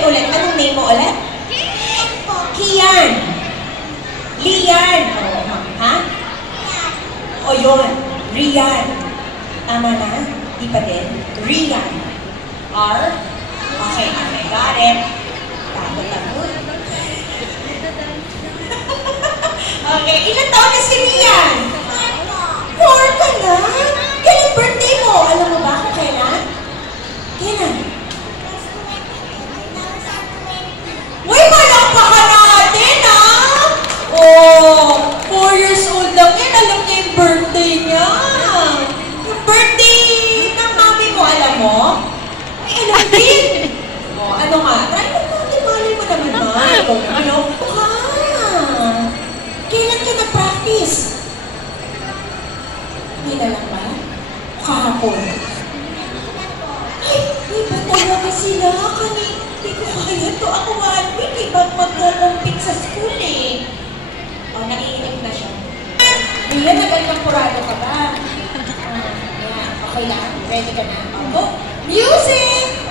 ulit. Anong name mo ulit? Kian. Lian. Ha? O yun. Rian. Tama na? Di pa din? Rian. R? Okay, got it. Okay, ilan taon na si Rian? 4 ka na? Kailan birthday mo? Alam mo ba kung kailan? Kailan? Uy, malakpakan natin, ha? Oh, 4 years old lang yan. Alam niya yung birthday niya. Yung birthday ng mami mo, alam mo? Ay, alam din. Oh, ano nga? Try mo natin, malay mo naman, ma. Ano? Kailan ka nag-practice? Hindi na lang ba? Kahapon. Ay, iba talaga sila. Hindi ko kaya to. Ako 1 week. Ibang magkukumpit sa school eh. O, naiinip na siya. Bila, nag-alkampurado ka ba? Yan. Okay lang. Ready ka na? Oh, music!